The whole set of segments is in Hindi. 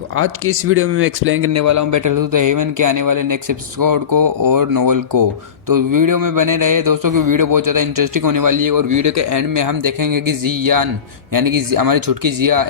तो आज की इस वीडियो में मैं एक्सप्लेन करने वाला हूँ बैटल ऑफ द हेवन के आने वाले नेक्स्ट एपिसोड को और नोवेल को। तो वीडियो में बने रहे दोस्तों, की वीडियो बहुत ज़्यादा इंटरेस्टिंग होने वाली है और वीडियो के एंड में हम देखेंगे कि जियान यानी कि हमारी छुटकी जिया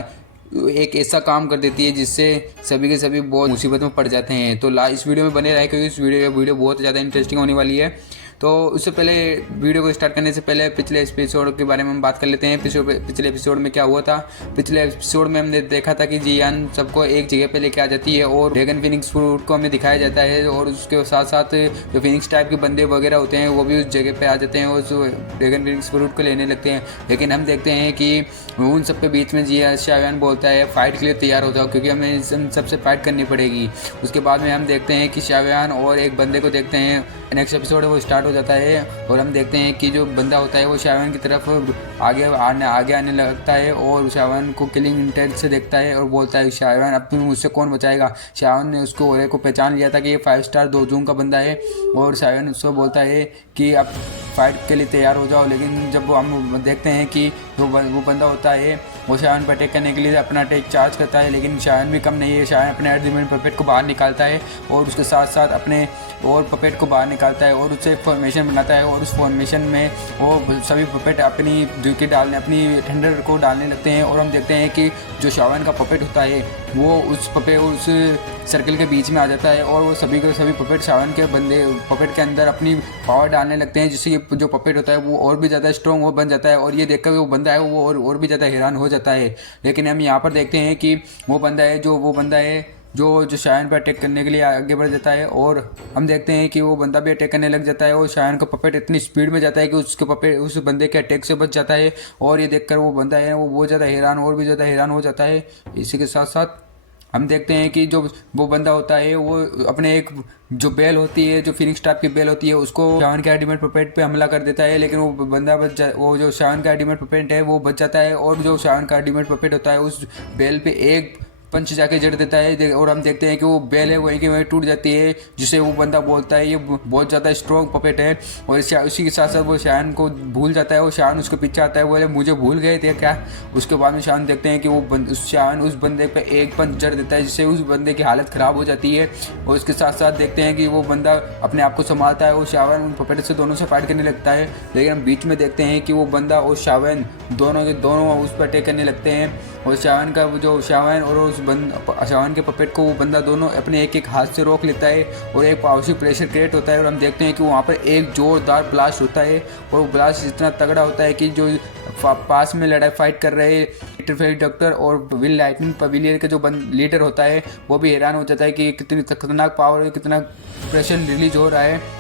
एक ऐसा काम कर देती है जिससे सभी के सभी बहुत मुसीबत में पड़ जाते हैं। तो इस वीडियो में बने रहे क्योंकि इस वीडियो बहुत ज़्यादा इंटरेस्टिंग होने वाली है। तो उससे पहले वीडियो को स्टार्ट करने से पहले पिछले एपिसोड के बारे में हम बात कर लेते हैं। पिछले एपिसोड में क्या हुआ था। पिछले एपिसोड में हमने देखा था कि जियान सबको एक जगह पे लेके आ जाती है और ड्रैगन फिनिक्स फ्रूट को हमें दिखाया जाता है और उसके साथ साथ जो फिनिक्स टाइप के बंदे वगैरह होते हैं वो भी उस जगह पे आ जाते हैं और उस ड्रैगन फिनिक्स फ्रूट को लेने लगते हैं। लेकिन हम देखते हैं कि उन सब के बीच में शायान बोलता है फाइट के लिए तैयार हो जाओ क्योंकि हमें इन सबसे फाइट करनी पड़ेगी। उसके बाद में हम देखते हैं कि शायान और एक बंदे को देखते हैं। नेक्स्ट एपिसोड है वो स्टार्ट हो जाता है और हम देखते हैं कि जो बंदा होता है वो शायान की तरफ आगे आने लगता है और शायान को किलिंग इंटेंट से देखता है और बोलता है शायान अब तुम मुझसे कौन बचाएगा। शायान ने उसको ओरे को पहचान लिया था कि ये 5 स्टार दोजोंग का बंदा है और शायान उसको बोलता है कि अब फाइट के लिए तैयार हो जाओ। लेकिन जब हम देखते हैं कि वो बंदा होता है वो शायान पर अटैक करने के लिए अपना अटैक चार्ज करता है, लेकिन शायान भी कम नहीं है। शायान अपने अर्जुन पपेट को बाहर निकालता है और उसके साथ साथ अपने और पपेट को बाहर निकालता है और उससे एक फॉर्मेशन बनाता है और उस फॉर्मेशन में वो सभी पपेट अपनी ड्यूकी डालने अपनी थंडर को डालने लगते हैं। और हम देखते हैं कि जो शायान का पपेट होता है वो उस सर्कल के बीच में आ जाता है और वो सभी के सभी पपेट शायान के पपेट के अंदर अपनी पावर डालने लगते हैं, जिससे जो पपेट होता है वो और भी ज़्यादा स्ट्रॉन्ग वो बन जाता है। और ये देखकर वो बंदा है वो और भी ज़्यादा हैरान हो जाता है। लेकिन हम यहाँ पर देखते हैं कि वो बंदा है जो शायान पर अटैक करने के लिए आगे बढ़ जाता है और हम देखते हैं कि वो बंदा भी अटैक करने लग जाता है और शायान का पपेट इतनी स्पीड में जाता है कि उसके पपेट उस बंदे के अटैक से बच जाता है। और ये देखकर वो बंदा है वो बहुत ज़्यादा हैरान और भी ज़्यादा हैरान हो जाता है। इसी के साथ साथ हम देखते हैं कि जो वो बंदा होता है वो अपने एक जो बेल होती है जो फिनिक्स टाइप की बेल होती है उसको शायान के अल्टीमेट पपेट पे हमला कर देता है, लेकिन वो बंदा वो जो शायान का अल्टीमेट पपेट है वो बच जाता है और जो शायान का अल्टीमेट पपेट होता है उस बेल पे एक पंच जाके जड़ देता है और हम देखते हैं कि वो बेल है वहीं की वहीं टूट जाती है, जिसे वो बंदा बोलता है ये बहुत ज़्यादा स्ट्रॉन्ग पपेट है। और उसी के साथ साथ वो शायान को भूल जाता है और शायान उसके पीछे आता है, बोले मुझे भूल गए थे क्या। उसके बाद में शायान देखते हैं कि वो शायान उस बंदे पे एक पंच जड़ देता है जिससे उस बंदे की हालत ख़राब हो जाती है। और उसके साथ साथ देखते हैं कि वो बंदा अपने आप को संभालता है और शायान उन पपेट से दोनों से फाइट करने लगता है। लेकिन हम बीच में देखते हैं कि वो बंदा और शायान दोनों उस पर अटैक करने लगते हैं और शायान का जो शायान और उस शायान के पपेट को वो बंदा दोनों अपने एक हाथ से रोक लेता है और एक पावरफुल प्रेशर क्रिएट होता है। और हम देखते हैं कि वहाँ पर एक जोरदार ब्लास्ट होता है और वो ब्लास्ट इतना तगड़ा होता है कि जो पास में लड़ाई फाइट कर रहे डॉक्टर और विल लाइटनिंग पवेलियर का जो लीडर होता है वो भी हैरान हो जाता है कि कितनी खतरनाक पावर है, कितना प्रेशर रिलीज हो रहा है।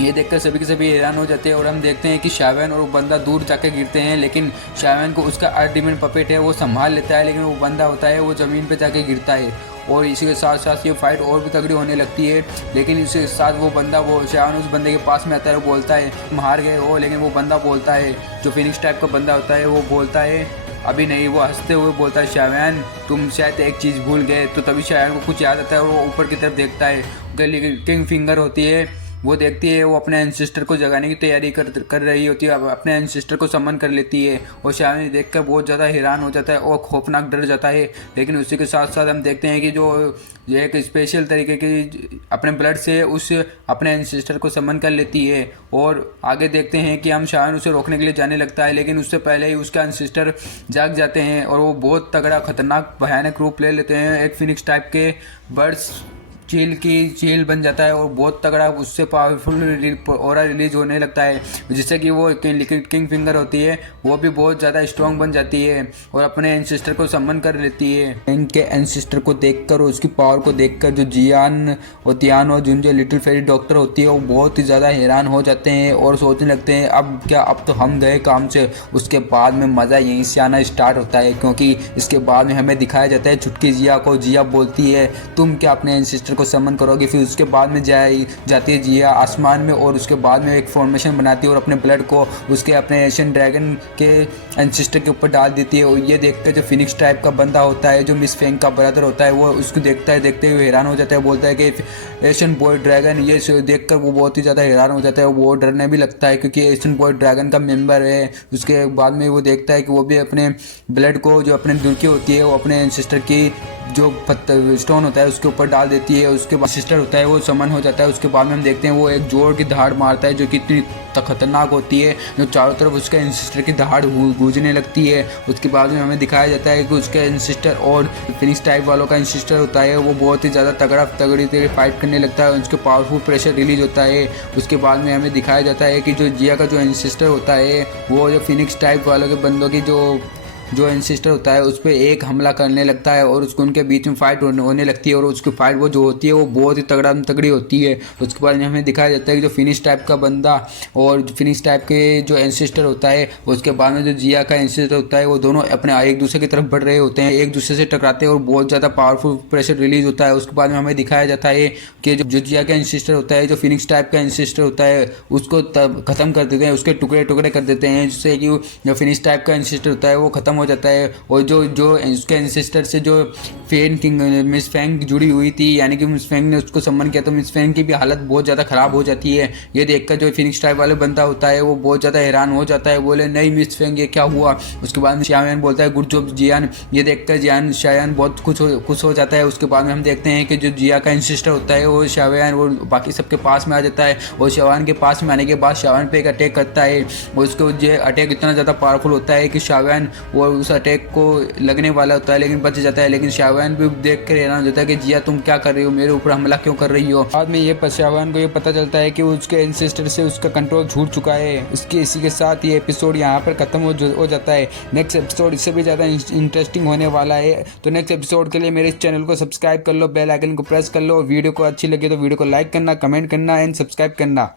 ये देखकर सभी के सभी हैरान हो जाते हैं और हम देखते हैं कि शायान और वो बंदा दूर जाके गिरते हैं, लेकिन शायान को उसका अल्टीमेट पपेट है वो संभाल लेता है, लेकिन वो बंदा होता है वो ज़मीन पे जाके गिरता है। और इसी के साथ साथ ये फाइट और भी तगड़ी होने लगती है। लेकिन इसके साथ वो शायान उस बंदे के पास में आता है और बोलता है तुम हार गए हो। लेकिन वो बंदा बोलता है जो फिनिक्स टाइप का बंदा होता है वो बोलता है अभी नहीं। वो हंसते हुए बोलता है शायान तुम शायद एक चीज़ भूल गए। तो तभी शायान को कुछ याद आता है और वो ऊपर की तरफ देखता है। किंग फिंगर होती है वो देखती है वो अपने एंसेस्टर को जगाने की तैयारी कर रही होती है, अपने एंसेस्टर को समन कर लेती है और शायान देखकर बहुत ज़्यादा हैरान हो जाता है और खौफनाक डर जाता है। लेकिन उसी के साथ साथ हम देखते हैं कि जो एक स्पेशल तरीके की अपने ब्लड से उस अपने एंसेस्टर को समन कर लेती है। और आगे देखते हैं कि हम शायान उसे रोकने के लिए जाने लगता है, लेकिन उससे पहले ही उसका एंसेस्टर जाग जाते हैं और वो बहुत तगड़ा खतरनाक भयानक रूप ले लेते हैं। एक फिनिक्स टाइप के बर्ड्स चील बन जाता है और बहुत तगड़ा उससे पावरफुल ऑरा रिलीज होने लगता है, जिससे कि वो किंग फिंगर होती है वो भी बहुत ज़्यादा स्ट्रॉन्ग बन जाती है और अपने एंसेस्टर को सम्मन कर लेती है। इनके एंसेस्टर को देखकर और उसकी पावर को देखकर जो जियान और तियान और जो लिटिल फेरी डॉक्टर होती है वो बहुत ही ज़्यादा हैरान हो जाते हैं और सोचने लगते हैं अब तो हम गए काम से। उसके बाद में मज़ा यहीं से आना स्टार्ट होता है, क्योंकि इसके बाद में हमें दिखाया जाता है छुटकी जिया को। जिया बोलती है तुम क्या अपने एंसेस्टर को समन करोगे। फिर उसके बाद में जाती है जिया आसमान में और उसके बाद में एक फॉर्मेशन बनाती है और अपने ब्लड को उसके अपने एशियन ड्रैगन के एंसेस्टर के ऊपर डाल देती है। और ये देखकर जो फिनिक्स टाइप का बंदा होता है जो मिस फेंग का ब्रदर होता है वो उसको देखते हुए हैरान हो जाता है, बोलता है कि एशियन बॉय ड्रैगन। ये देखकर वो बहुत ही ज़्यादा हैरान हो जाता है, वो डरने भी लगता है क्योंकि एशियन बॉय ड्रैगन का मेंबर है। उसके बाद में वो देखता है कि वो भी अपने ब्लड को जो अपने दुर्की होती है वो अपने एंसेस्टर की जो पत्थर स्टोन होता है उसके ऊपर डाल देती है। उसके बाद सिस्टर होता है वो समन हो जाता है। उसके बाद में हम देखते हैं वो एक जोर की दहाड़ मारता है जो कि इतनी खतरनाक होती है, जो चारों तरफ उसके इंसिस्टर की दहाड़ गूंजने लगती है। उसके बाद में हमें दिखाया जाता है कि उसके इंसिस्टर और फिनिक्स टाइप वालों का इंसिस्टर होता है वो बहुत ही ज़्यादा तगड़ी फाइट करने लगता है। उसके पावरफुल प्रेशर रिलीज होता है। उसके बाद में हमें दिखाया जाता है कि जो जिया का जो इंसिस्टर होता है वो जो फिनिक्स टाइप वालों के बंदों की जो एंसेस्टर होता है उस पर एक हमला करने लगता है और उसको उनके बीच में फाइट होने लगती है। और उसकी फाइट वो जो होती है वो बहुत ही तगड़ी होती है। उसके बाद में हमें दिखाया जाता है कि जो फिनिश टाइप का बंदा और फिनिश टाइप के जो एंसेस्टर होता है, उसके बाद में जो जिया का एंसेस्टर होता है, वो दोनों अपने एक दूसरे की तरफ बढ़ रहे होते हैं, एक दूसरे से टकराते हैं और बहुत ज़्यादा पावरफुल प्रेशर रिलीज होता है। उसके बाद में हमें दिखाया जाता है कि जो जिया का एंसेस्टर होता है, जो फिनिक्स टाइप का एंसेस्टर होता है, उसको ख़त्म कर देते हैं, उसके टुकड़े टुकड़े कर देते हैं, जिससे कि जो फिनिश टाइप का एंसेस्टर होता है वो ख़त्म हो जाता है। और जो उसके एंसेस्टर से जो फेन किंग मिस फैंग जुड़ी हुई थी, यानी कि मिस फैंग ने उसको सम्मन किया, तो मिस फैंग की भी हालत बहुत ज़्यादा ख़राब हो जाती है। ये देखकर जो फिनिक्स टाइप वाले बंदा होता है वो बहुत ज़्यादा हैरान हो जाता है, बोले नहीं मिस फैंग ये क्या हुआ। उसके बाद में शायान बोलता है गुड जॉब जियान। ये देखकर शायान बहुत खुश हो जाता है। उसके बाद में हम देखते हैं कि जो जिया का इंसिस्टर होता है वो शायान और बाकी सबके पास में आ जाता है और शायान के पास में आने के बाद शायान पे एक अटैक करता है और उसको ये अटैक इतना ज़्यादा पावरफुल होता है कि शायान वो उस अटैक को लगने वाला होता है लेकिन बच जाता है। लेकिन शायान भी देख कर हैरान हो जाता है कि जिया तुम क्या कर रही हो, मेरे ऊपर हमला क्यों कर रही हो। बाद में ये शायान को ये पता चलता है कि उसके एंसेस्टर से उसका कंट्रोल छूट चुका है। इसी के साथ ये एपिसोड यहाँ पर खत्म हो जाता है। नेक्स्ट एपिसोड इससे भी ज़्यादा इंटरेस्टिंग होने वाला है। तो नेक्स्ट एपिसोड के लिए मेरे इस चैनल को सब्सक्राइब कर लो, बेल आइकन को प्रेस कर लो। वीडियो को अच्छी लगे तो वीडियो को लाइक करना, कमेंट करना एंड सब्सक्राइब करना।